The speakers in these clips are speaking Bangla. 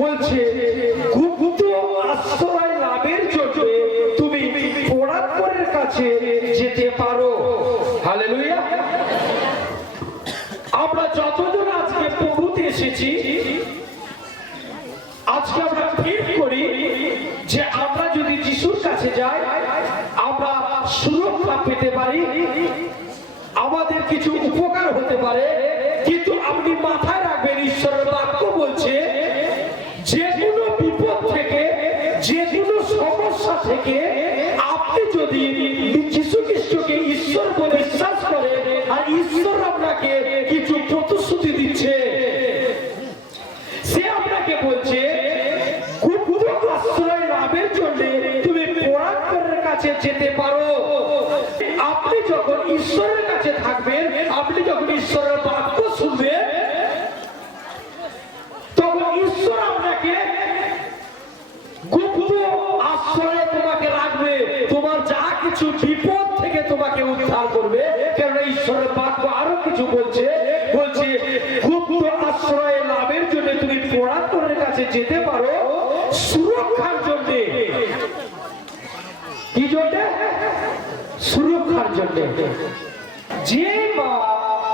বলছে, গুপ্ত আশ্রয় লাভের জন্য তুমি পরাৎপরের কাছে যেতে পারো। হালেলুয়া। আমরা যতজন আজকে প্রভুতে এসেছি, আজকে আমরা ফিল করি যে আমরা যদি যিশুর কাছে যাই, আমরা সুরক্ষা পেতে পারি। আমাদের কিছু উপকার হতে পারে, কিন্তু আপনি মাথায় রাখবেন, ঈশ্বরের বাক্য বলছে সমস্যা থেকে আপনি যদি যিশু খ্রিস্টকে ঈশ্বর বলে বিশ্বাস করেন, আর ঈশ্বর আপনাকে কিছু প্রতিশ্রুতি দিচ্ছে। সে আপনাকে বলছে যেতে পারো। আপনি যখন ঈশ্বরের কাছে থাকবেন, আপনি যখন ঈশ্বরের বাক্য শুনবেন তখন ঈশ্বর আপনাকে গুপ্ত আশ্রয়ে তোমাকে রাখবে তোমার যা কিছু বিপদ থেকে তোমাকে উদ্ধার করবে। কেননা ঈশ্বরের বাক্য আরও কিছু বলছে। বলছে, গুপ্ত আশ্রয় লাভের জন্য তুমি পরাত্পরের কাছে যেতে পারো, সুরক্ষার জন্য। কি জন্য? সুরক্ষার জন্য। যে মা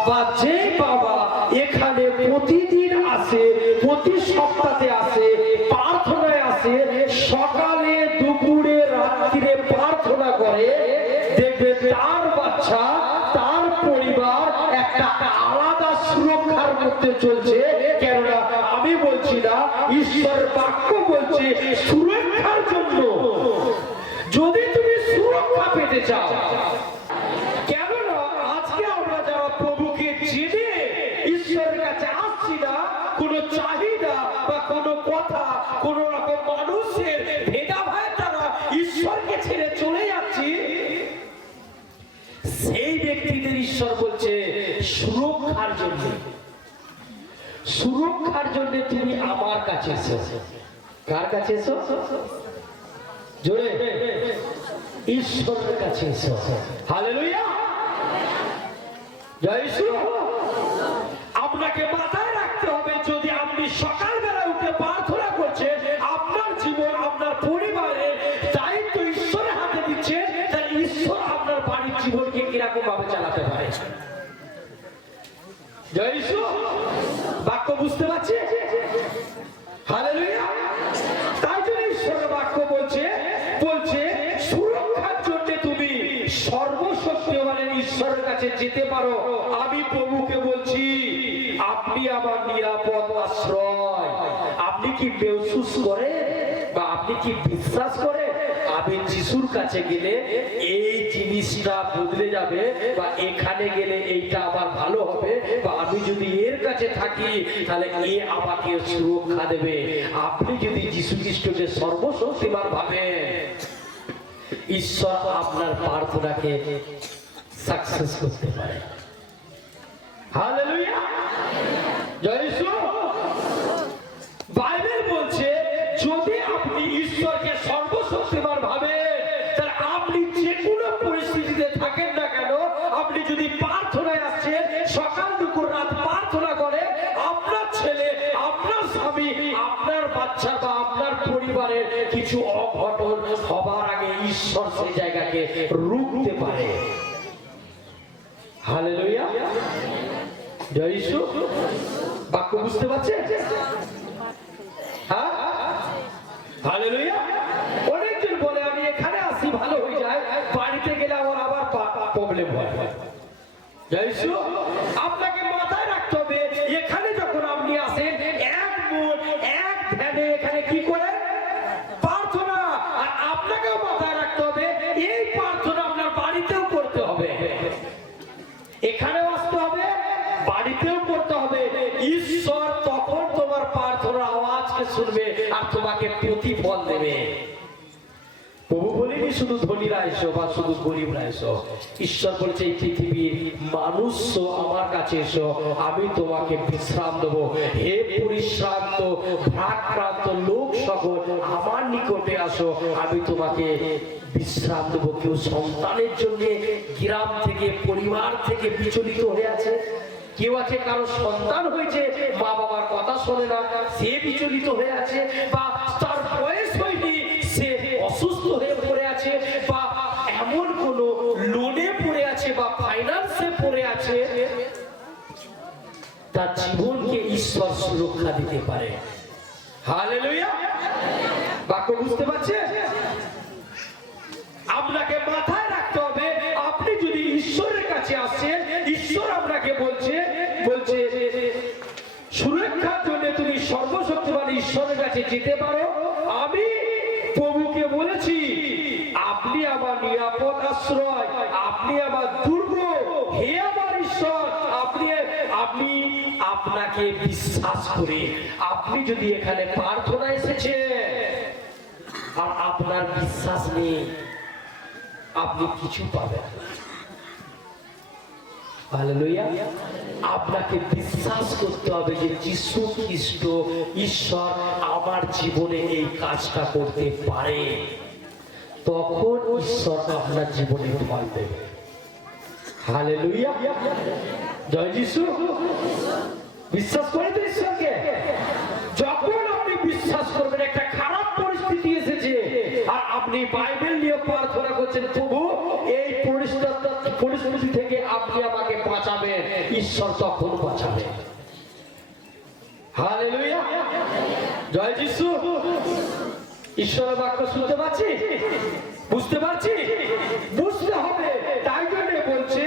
বা যে বাবা এখানে প্রতিদিন আসে, প্রতি সপ্তাহে আসে, প্রার্থনায় আসে করে দেখবে তার বাচ্চা, তার পরিবার একটা আলাদা সুরক্ষার মধ্যে চলছে। কেননা আমি বলছি না, ঈশ্বর বাক্য বলছে সুরক্ষার জন্য। যদি তুমি সুরক্ষা পেতে চাও, কেননা আজকে আমরা প্রভুকে কাছে আসছি না, কোনো চাহিদা বা কোনো কথা, কোন ঈশ্বর বলছে, সুরক্ষার জন্য। সুরক্ষার জন্য তুমি আমার কাছে এসেছ কার কাছে এসো? জোরে। ঈশ্বরের কাছে এসো। হালেলুয়া। জয় ঈশ্বর আপনাকে মাথায় রাখতে হবে যদি আপনি সকালবেলা উঠে প্রার্থনা করছেন আপনার জীবন আপনার পরিবারের দায়িত্ব ঈশ্বরের হাতে দিচ্ছেন তাই ঈশ্বর আপনার বাড়ির জীবনকে কীরকম ভাবে চালাতে পারে জয় ঈশ্বর বাক্য বুঝতে পারছে হালেলুয়া তাই জন্য ঈশ্বরের বাক্য বলছে বলছে সুরক্ষার জন্য তুমি সর্বশক্তিমানের ঈশ্বরের কাছে যেতে পারো আমি প্রভুকে বলছি আপনি আমার নিরাপদ আশ্রয় আপনি কি বেউসুস করে বা আপনি কি বিশ্বাস করে? আমি যিশুর কাছে গেলে এই জিনিসটা বদলে যাবে বা এখানে গেলে এইটা আবার ভালো হবে বা আমি যদি এর কাছে থাকি, তাহলে এ আমাকে সুরক্ষা দেবে। আপনি যদি যিশু খ্রিস্টকে সর্বশক্তিমান ভাবেন, ঈশ্বর আপনার প্রার্থনাকে সাকসেস করতে পারে। হালেলুয়া ঈশ্বর সেই জায়গাকে রুখতে পারে। হালেলুয়া জয় ঈশ্বর বাক্য বুঝতে পারছেন? হ্যাঁ? হালেলুয়া অনেকজন বলে আমি এখানে আসি, ভালো হয়ে যায়। বাড়িতে গেলে আমার আবার প্রবলেম হয়। জয়। আপনাকে মাথায় রাখতে হবে এখানে যখন আপনি আসেন এক মন এক ধ্যানে এখানে কি করে প্রার্থনা আর আপনাকেও মাথায় রাখতে হবে এই প্রার্থনা আপনার বাড়িতেও করতে হবে এখানেও আসতে হবে বাড়িতেও করতে হবে ঈশ্বর তখন তোমার প্রার্থনার আওয়াজকে শুনবে আর তোমাকে প্রতিফল দেবে প্রভু বলিনি শুধু ধনীরা এসো বা শুধু গরিবরা এসো। ঈশ্বর বলেছে, এই পৃথিবীর মানুষ আমার কাছে এসো, আমি তোমাকে বিশ্রাম দেবো। হে পরিশ্রান্ত ভাগক্রান্ত লোক সকল, আমার নিকটে আসো, আমি তোমাকে বিশ্রাম দেবো। কেউ সন্তানের জন্য গ্রাম থেকে, পরিবার থেকে বিচলিত হয়ে আছে? কেউ আছে কারও সন্তান হয়েছে মা বাবার কথা শোনে না, সে বিচলিত হয়ে আছে? বা তার জীবনকে ঈশ্বর সুরক্ষা দিতে পারে। বাক্য বুঝতে পারছেন আপনাকে মাথায় রাখতে হবে, আপনি যদি ঈশ্বরের কাছে আসেন ঈশ্বর আপনাকে বলছে বলছে, সুরক্ষার জন্য তুমি সর্বশক্তিমান ঈশ্বরের কাছে যেতে পারো। আমি প্রভুকে বলেছি, আপনি আমার নিরাপদ আশ্রয়, আপনি আমার দুর্গ, হে আপনাকে বিশ্বাস করে। আপনি যদি এখানে প্রার্থনা এসেছে আর আপনার বিশ্বাস নেই, আপনি কিছু পাবেন আপনাকে বিশ্বাস করতে হবে যে যিশু খ্রিস্ট ঈশ্বর আমার জীবনে এই কাজটা করতে পারে। তখন ঈশ্বর আপনার জীবনে ফল দেবে। হালেলুয়া। জয় যিশু। বিশ্বাস করে তো ঈশ্বরকে যখন আপনি বিশ্বাস করবেন, একটা খারাপ পরিস্থিতি এসেছে, আর আপনি বাইবেল নিয়ে প্রার্থনা করছেন প্রভু এই পরিস্থিতি থেকে আপনি আমাকে বাঁচাবেন, ঈশ্বর তখন বাঁচাবেন হালেলুয়া! জয় যিশু! ঈশ্বরের বাক্য শুনতে পাচ্ছি? বুঝতে পারছি? বুঝতে হবে তাই জন্য বলছে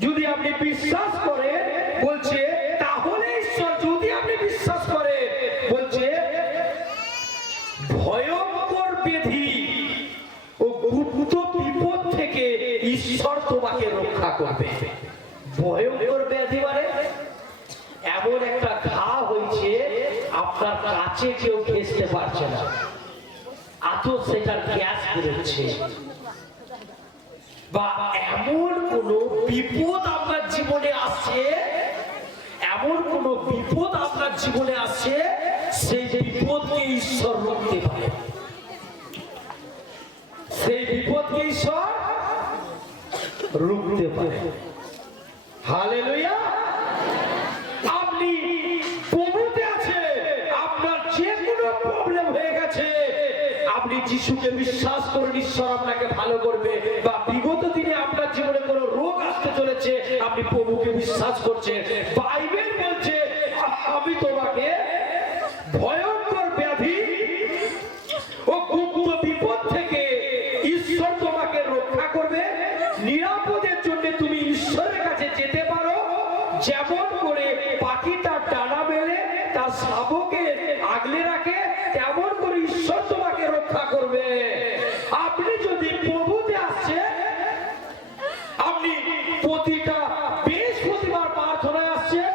যদি আপনি বিশ্বাস করেন বলছে তাহলে ঈশ্বর যদি আপনি বিশ্বাস করেন বলছে ভয়ঙ্কর বেধি ও গুপ্ত বিপদ থেকে ঈশ্বর তোমাকে রক্ষা করবে। ভয়ঙ্কর ব্যাধি মানে এমন একটা ঘা হয়েছে, আপনার কাছে কেউ ঘেসতে পারছে না। সেটার গ্যাস বেরোচ্ছে। বা এমন কোন বিপদ আপনার জীবনে আসছে, এমন কোন বিপদ আপনার জীবনে আসছে, সেই বিপদকে ঈশ্বর রুখতে পারে সেই বিপদকে ঈশ্বর রুখতে পারে। হালেলুয়া! আপনি প্রভুতে আছে, আপনার যে কোনো প্রবলেম হয়ে গেছে, আপনি যিশুকে বিশ্বাস করুন ঈশ্বর আপনাকে ভালো করবে বা বিগত দিনে আপনার জীবনে কোনো রোগ আসতে চলেছে, আপনি প্রভুকে বিশ্বাস করছেন। বাইবেল যেমন করে পাখি তার ডানা মেলে, তার শাবকে আগলে রাখে, তেমন করে ঈশ্বর তোমাকে রক্ষা করবে। আপনি যদি প্রভুতে আসছেন, আপনি প্রতিটা বৃহস্পতিবার প্রার্থনায় আসছেন